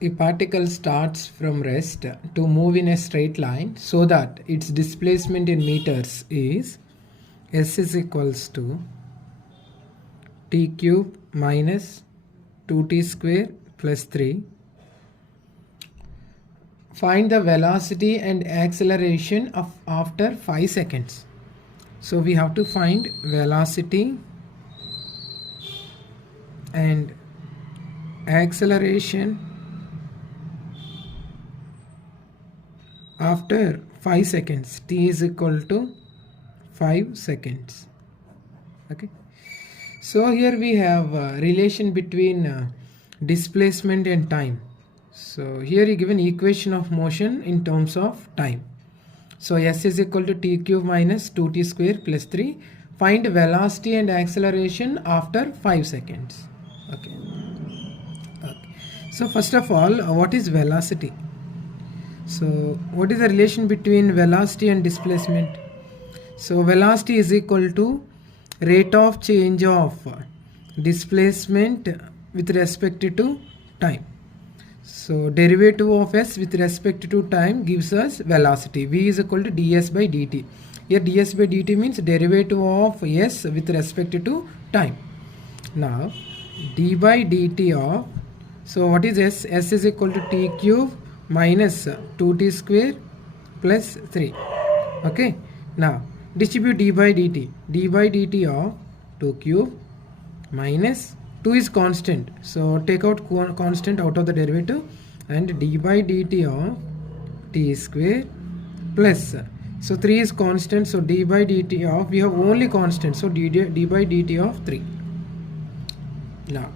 a particle starts from rest to move in a straight line so that its displacement in meters is s is equals to t cube minus 2t square plus 3. Find the velocity and acceleration of after 5 seconds. So we have to find velocity and acceleration after 5 seconds. T is equal to 5 seconds. Okay. So here we have a relation between displacement and time. So here you give an equation of motion in terms of time. So s is equal to t cube minus 2t square plus 3. Find velocity and acceleration after 5 seconds. Okay. So first of all, what is velocity? So what is the relation between velocity and displacement? So velocity is equal to rate of change of displacement with respect to time. So derivative of s with respect to time gives us velocity. V is equal to ds by dt. Here ds by dt means derivative of s with respect to time. Now d by dt of, so what is s? S is equal to t cube minus 2t square plus 3. Okay. Now distribute d by dt. D by dt of 2 cube minus 2 is constant. So take out constant out of the derivative, and d by dt of t square plus, so 3 is constant, so d by dt of, we have only constant, so d by dt of 3. Now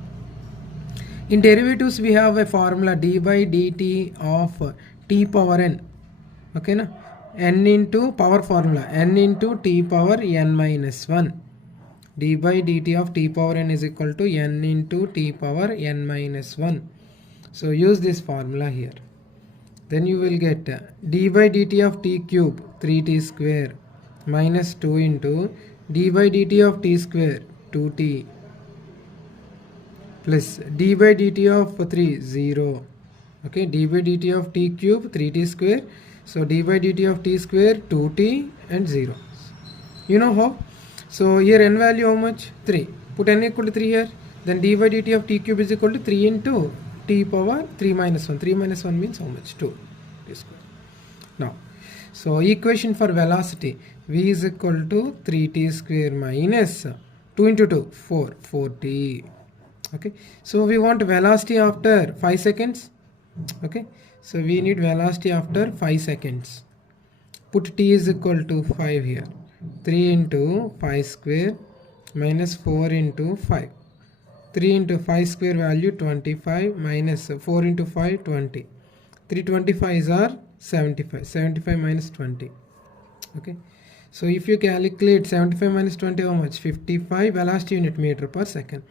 in derivatives we have a formula d by dt of t power n. Okay, na? N into power formula, n into t power n minus 1. D by dt of t power n is equal to n into t power n minus 1. So use this formula here. Then you will get d by dt of t cube 3t square minus 2 into d by dt of t square 2t plus d by dt of 3 0. Okay, d by dt of t cube 3t square. So d by dt of t square 2t and 0. You know how? So here n value how much? 3. Put n equal to 3 here. Then d by dt of t cube is equal to 3 into t power 3 minus 1. 3 minus 1 means how much? 2 t square. Now, so equation for velocity, v is equal to 3t square minus 2 into 2, 4, 4t. Okay, so we want velocity after 5 seconds. Okay, so we need velocity after 5 seconds. Put t is equal to 5 here. 3 into 5 square minus 4 into 5. 3 into 5 square value 25 minus 4 into 5 20. 3 25s are 75. 75 minus 20. Okay, so if you calculate 75 minus 20, how much? 55 velocity unit meter per second.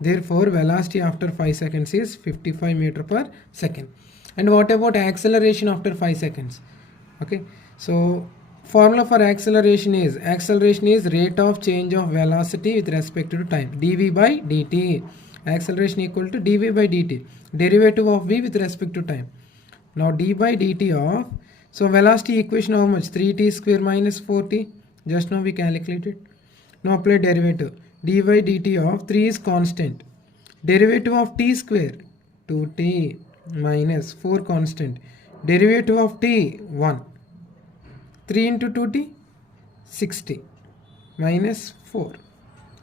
Therefore velocity after 5 seconds is 55 meter per second. And what about acceleration after 5 seconds? Okay, so formula for acceleration is rate of change of velocity with respect to time, dv by dt. Acceleration equal to dv by dt, derivative of v with respect to time. Now d by dt of, so velocity equation how much? 3t square minus 4t. Just now we calculated. Now apply derivative. D by dt of 3 is constant. Derivative of t square 2t minus 4 constant. Derivative of t 1. 3 into 2t 60 minus 4.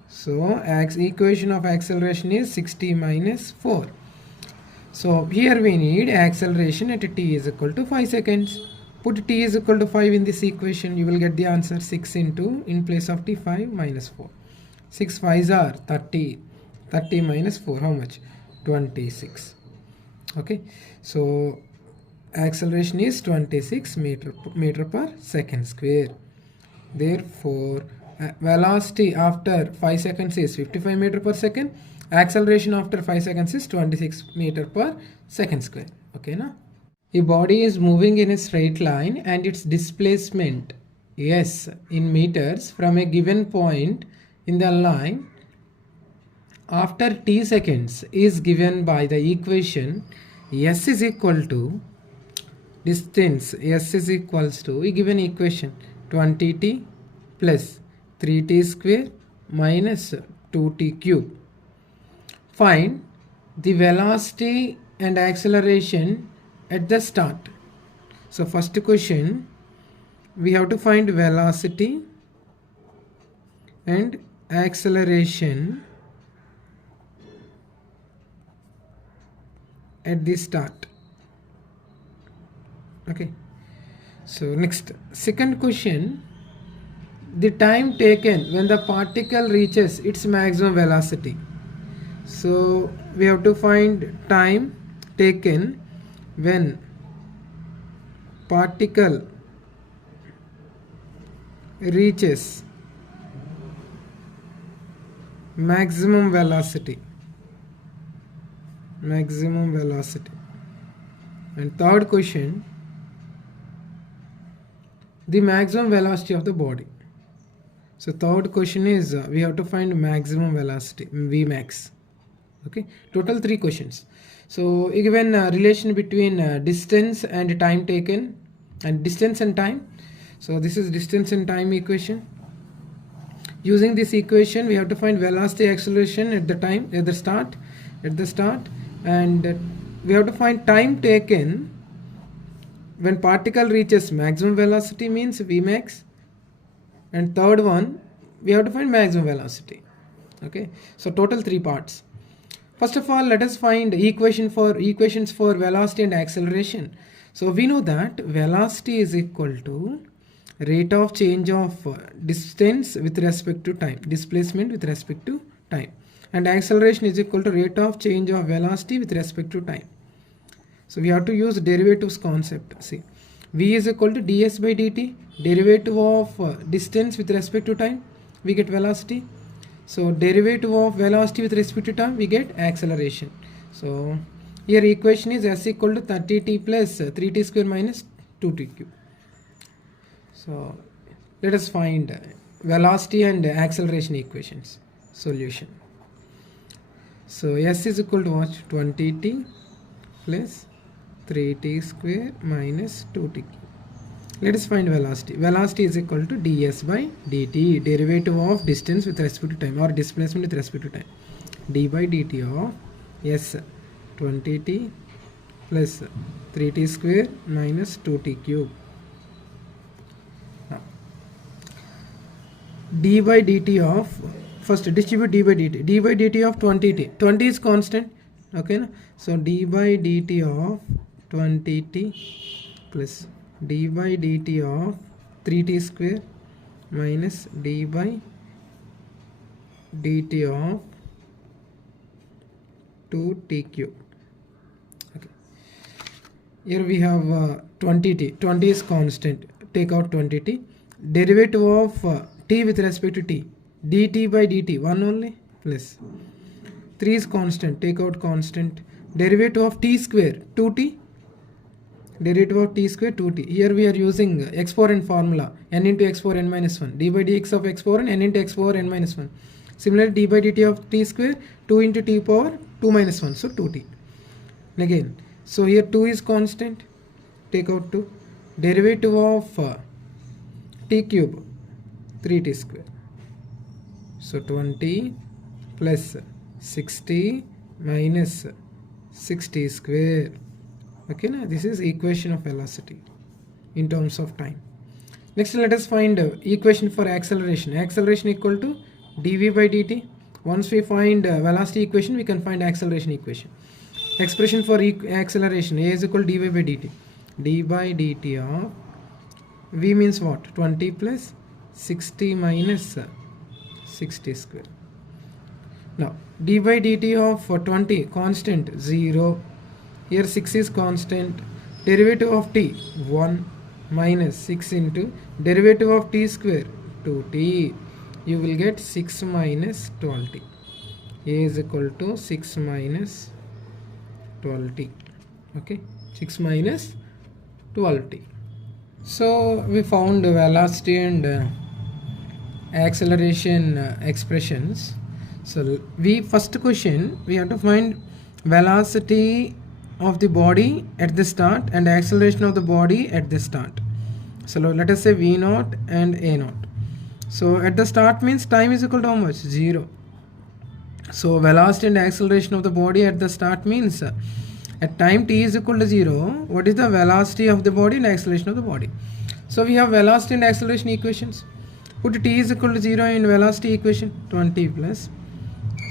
So equation of acceleration is 60 minus 4. So here we need acceleration at t is equal to 5 seconds. Put t is equal to 5 in this equation. You will get the answer 6 into, in place of t, 5 minus 4. 6 5s are 30. 30 minus 4, how much? 26. Okay, so acceleration is 26 meter per second square. Therefore velocity after 5 seconds is 55 meter per second. Acceleration after 5 seconds is 26 meter per second square. Okay, na? A body is moving in a straight line and its displacement s in meters from a given point in the line after t seconds is given by the equation S is equal to distance. S is equals to, we give an equation 20t plus 3t square minus 2t cube. Find the velocity and acceleration at the start. So first question, we have to find velocity and acceleration at the start. Okay, so next, second question, the time taken when the particle reaches its maximum velocity. So we have to find time taken when particle reaches maximum velocity. And third question, the maximum velocity of the body. So third question is we have to find maximum velocity, Vmax. Okay, total 3 questions. So given relation between distance and time taken, and distance and time. So this is distance and time equation. Using this equation, we have to find velocity, acceleration at the start, and we have to find time taken when particle reaches maximum velocity, means Vmax. And third one, we have to find maximum velocity. Okay, so total 3 parts. First of all, let us find equations for velocity and acceleration. So we know that velocity is equal to rate of change of distance with respect to time, displacement with respect to time, and acceleration is equal to rate of change of velocity with respect to time. So we have to use derivatives concept. See, v is equal to ds by dt, derivative of distance with respect to time, we get velocity. So derivative of velocity with respect to time, we get acceleration. So here equation is s equal to 30t plus 3t square minus 2t cube. So let us find velocity and acceleration equations. Solution. So s is equal to what? 20t plus 3t square minus 2t cube. Let us find velocity. Velocity is equal to ds by dt, derivative of distance with respect to time, or displacement with respect to time. d by dt of s 20t plus 3t square minus 2t cube. Now, d by dt of, first distribute d by dt of 20t. 20 is constant. Okay, so d by dt of 20t plus d by dt of 3t square minus d by dt of 2t cube. Okay, here we have 20t. 20 is constant, take out 20t. Derivative of t with respect to t, dt by dt 1 only, plus 3 is constant, take out constant. Derivative of t square 2t, derivative of t square 2t. Here we are using exponent formula, n into x power n minus 1, d by dx of x power n into x power n minus 1. Similarly, d by dt of t square 2 into t power 2 minus 1, so 2t. And again, so here 2 is constant, take out 2. Derivative of t cube 3t square, so 20 plus 60 minus 60 square. Okay, now this is equation of velocity in terms of time. Next, let us find equation for acceleration. Acceleration equal to dv by dt. Once we find velocity equation, we can find acceleration equation. Expression for acceleration, a is equal to dv by dt. d by dt of v means what? 20 plus 60 minus 60 square. Now d by dt of 20 constant 0. Here 6 is constant. Derivative of t 1 minus 6 into derivative of t square 2t. You will get 6 minus 12t. A is equal to 6 minus 12t. Okay, 6 minus 12t. So we found velocity and acceleration expressions. So first question, we have to find velocity of the body at the start and acceleration of the body at the start. So let us say v naught and a naught. So at the start means time is equal to how much? 0. So velocity and acceleration of the body at the start means at time t is equal to 0, what is the velocity of the body and acceleration of the body? So we have velocity and acceleration equations. Put t is equal to 0 in velocity equation. 20 plus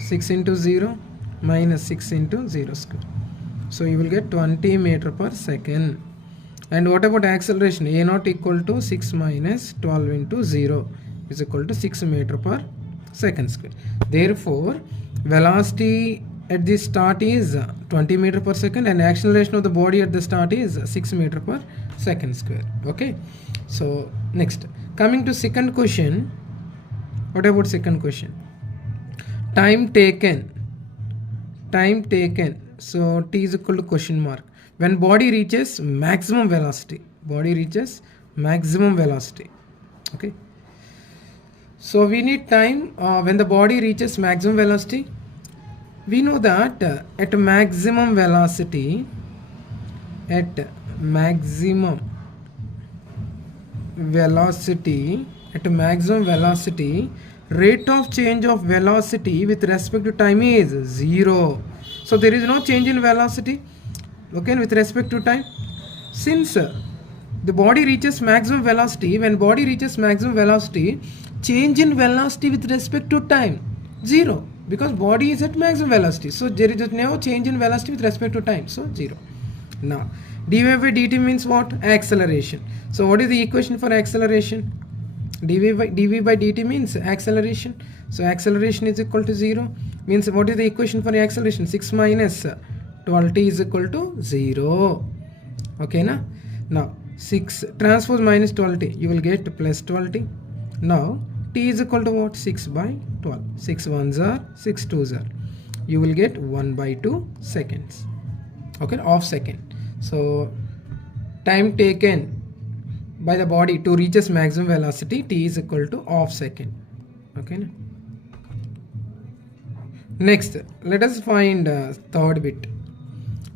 6 into 0 minus 6 into 0 square. So you will get 20 meter per second. And what about acceleration? A naught equal to 6 minus 12 into 0 is equal to 6 meter per second square. Therefore, velocity at the start is 20 meter per second and acceleration of the body at the start is 6 meter per second square. Okay. So next, coming to second question. What about second question? Time taken. So t is equal to question mark. When body reaches maximum velocity. Okay. So we need time when the body reaches maximum velocity. We know that at maximum velocity, rate of change of velocity with respect to time is 0. So there is no change in velocity, okay, with respect to time. Since the body reaches maximum velocity, when body reaches maximum velocity, change in velocity with respect to time 0, because body is at maximum velocity. So there is no change in velocity with respect to time, so 0. Now dy by dt means what? Acceleration. So what is the equation for acceleration? dv by dt means acceleration. So acceleration is equal to 0. Means what is the equation for acceleration? 6 minus 12t is equal to 0. Okay, na? Now 6 transpose minus 12t, you will get plus 12t. Now t is equal to what? 6 by 12. 6 ones are 6 twos are. You will get 1 by 2 seconds. Okay, half second. So time taken by the body to reach its maximum velocity, t is equal to half second. Okay. Next, let us find third bit.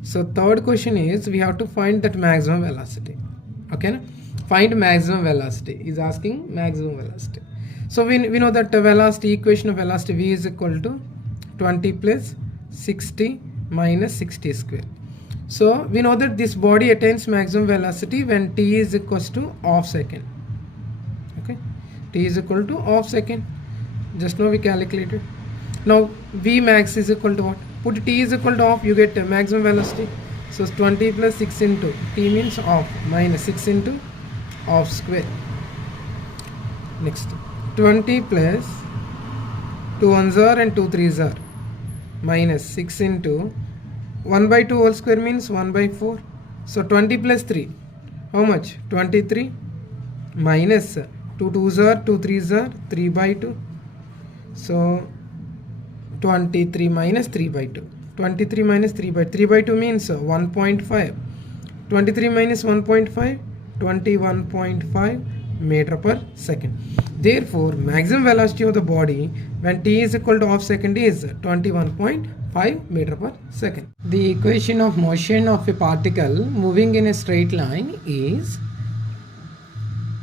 So third question is, we have to find that maximum velocity. Okay, find maximum velocity is asking maximum velocity. So we know that the velocity equation of velocity v is equal to 20 plus 60 minus 60 square. So we know that this body attains maximum velocity when t is equals to half second. Okay, t is equal to half second. Just now we calculated. Now v max is equal to what? Put t is equal to half, you get maximum velocity. So 20 plus 6 into t means half minus 6 into half square. Next, 20 plus 2 ones are and 2 threes are minus 6 into 1 by 2 whole square means 1 by 4. So 20 plus 3, how much? 23 minus 2 twos are, 2 threes are, 3 by 2. So 23 minus 3 by 2. 23 minus 3 by 2 means 1.5. 23 minus 1.5, 21.5 meter per second. Therefore, maximum velocity of the body when t is equal to half second is 21.5 meter per second. The equation of motion of a particle moving in a straight line is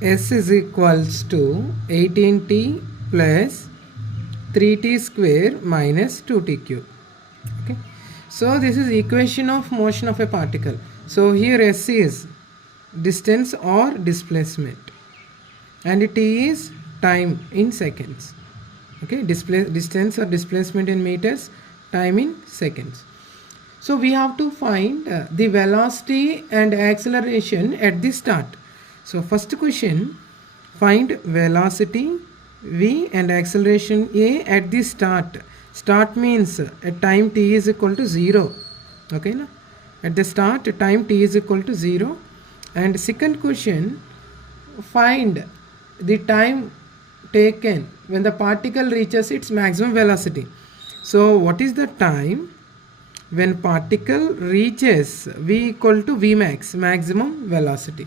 s is equals to 18t plus 3t square minus 2t cube. Okay, so this is equation of motion of a particle. So here s is distance or displacement and t is time in seconds. Okay, distance or displacement in meters, time in seconds. So we have to find the velocity and acceleration at the start. So first question, find velocity v and acceleration a at the start. Start means at time t is equal to 0. Okay, na? At the start time t is equal to 0. And second question, find the time taken when the particle reaches its maximum velocity. So what is the time when particle reaches v equal to v max, maximum velocity?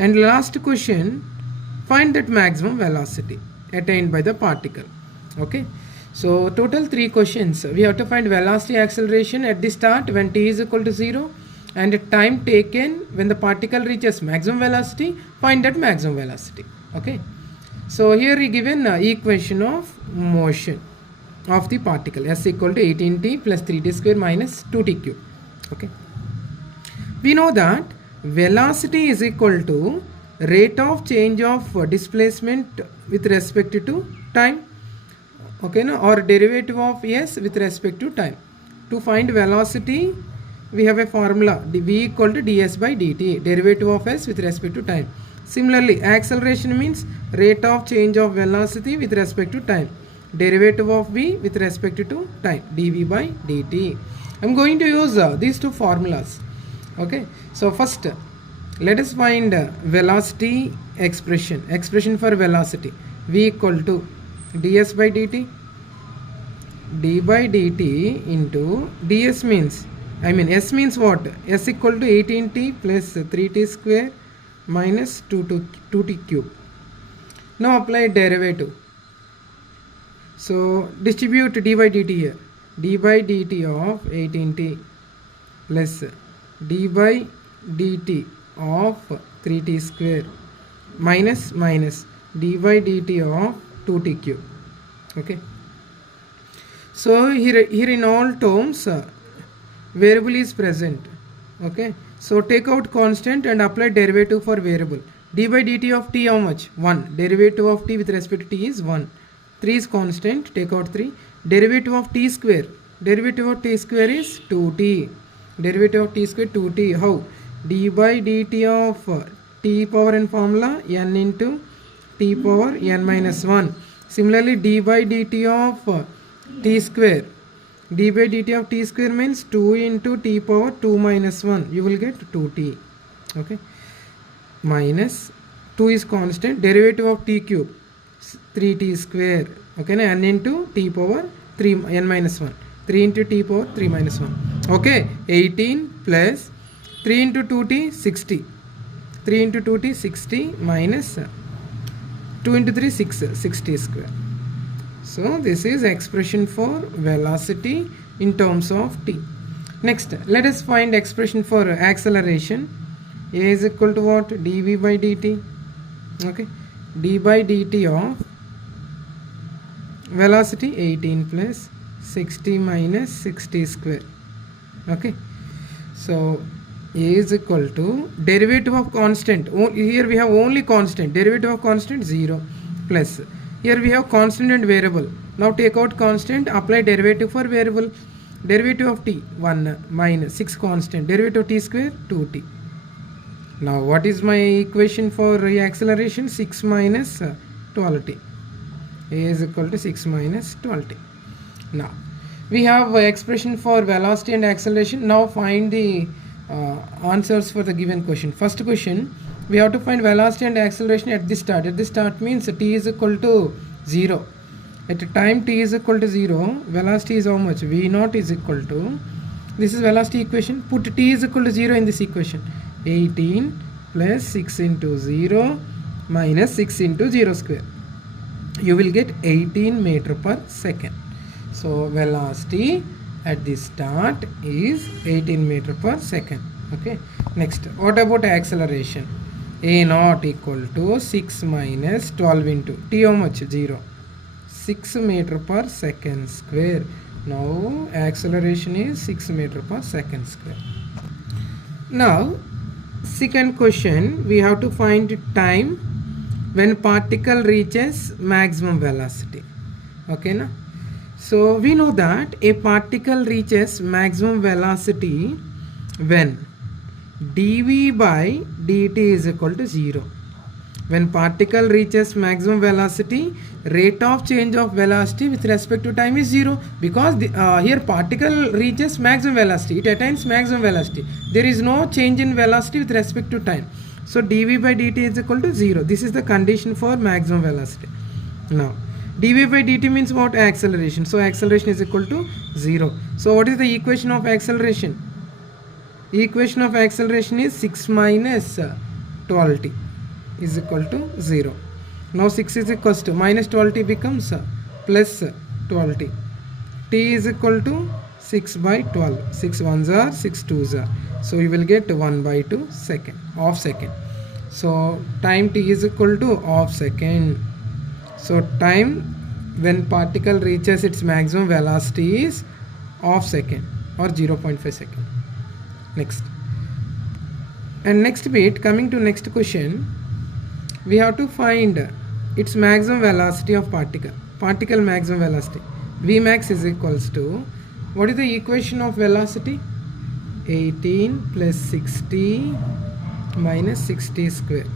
And last question, find that maximum velocity attained by the particle. Okay, So total 3 questions. We have to find velocity acceleration at the start when t is equal to 0, and time taken when the particle reaches maximum velocity, find that maximum velocity. Okay. So here we given equation of motion of the particle, s equal to 18t plus 3t square minus 2t cube. Okay. We know that velocity is equal to rate of change of displacement with respect to time. Okay, no, or derivative of s with respect to time. To find velocity, we have a formula v equal to ds by dt, derivative of s with respect to time. Similarly, acceleration means rate of change of velocity with respect to time, derivative of v with respect to time, dv by dt. I'm going to use these two formulas. Okay, so first let us find velocity expression for velocity. V equal to ds by dt, d by dt into ds means, s means what? S equal to 18t plus 3t square minus 2t cube. Now apply derivative. So distribute d by dt here. D by dt of 18t plus d by dt of 3t square minus d by dt of 2t cube. Okay. So here in all terms variable is present. Okay. So take out constant and apply derivative for variable. D by dt of t how much? 1. Derivative of t with respect to t is 1. 3 is constant. Take out 3. Derivative of t square. Derivative of t square is 2t. Derivative of t square 2t. How? D by dt of t power n formula n into t power n minus 1. Similarly, d by dt of t square. D by dt of t square means 2 into t power 2 minus 1. You will get 2t. Okay. Minus 2 is constant. Derivative of t cube 3t square. Okay. N into t power 3 n minus 1. 3 into t power 3 minus 1. Okay. 18 plus 3 into 2t 60. 3 into 2t 60 minus 2 into 3 6 60 square. So this is expression for velocity in terms of t. Next, let us find expression for acceleration. A is equal to what? dv by dt. Okay. d by dt of velocity 18 plus 60 minus 60 square. Okay. So a is equal to derivative of constant. Here we have only constant. Derivative of constant 0 plus. Here we have constant and variable. Now take out constant, apply derivative for variable. Derivative of t 1 minus 6 constant. Derivative of t square 2t. Now what is my equation for acceleration? 6 minus 12t. A is equal to 6 minus 12t. Now we have expression for velocity and acceleration. Now find the answers for the given question. First question, we have to find velocity and acceleration at the start. At the start means t is equal to 0. At the time t is equal to 0, velocity is how much? V0 is equal to, this is velocity equation. Put t is equal to 0 in this equation. 18 plus 6 into 0 minus 6 into 0 square. You will get 18 meter per second. So velocity at the start is 18 meter per second. Okay. Next, what about acceleration? A0 equal to 6 minus 12 into t how much? 0. 6 meter per second square. Now acceleration is 6 meter per second square. Now second question, we have to find time when particle reaches maximum velocity. Okay, na? So we know that a particle reaches maximum velocity when dv by dt is equal to 0. When particle reaches maximum velocity, rate of change of velocity with respect to time is 0, because here particle reaches maximum velocity, it attains maximum velocity. There is no change in velocity with respect to time. So dv by dt is equal to 0. This is the condition for maximum velocity. Now dv by dt means what? Acceleration. So acceleration is equal to 0. So what is the equation of acceleration? Equation of acceleration is 6 minus 12t is equal to 0. Now 6 is equal to minus 12t becomes plus 12t. T is equal to 6 by 12. 6 ones are 6 twos are. So you will get 1 by 2 second, half second. So time t is equal to half second. So time when particle reaches its maximum velocity is half second or 0.5 second. Next. And next bit, coming to next question, we have to find its maximum velocity of particle maximum velocity. Vmax is equals to, what is the equation of velocity? 18 plus 60 minus 60 square.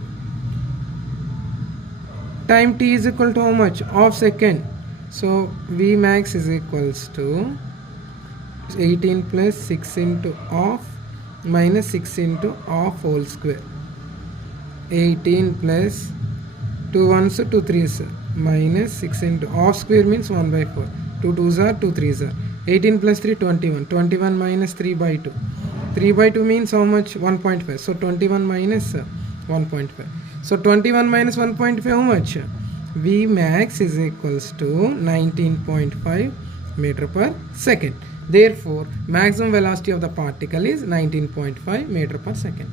Time t is equal to how much? Half second. So Vmax is equals to 18 plus 6 into half minus 6 into half whole square. 18 plus 2 ones 2 3s minus 6 into half square means 1 by 4. 2 2s are 2 3s are. 18 plus 3 21. 21 minus 3 by 2. 3 by 2 means how much? 1.5. So 21 minus 1.5. So 21 minus 1.5 how much? Vmax is equals to 19.5 meter per second. Therefore, maximum velocity of the particle is 19.5 meter per second.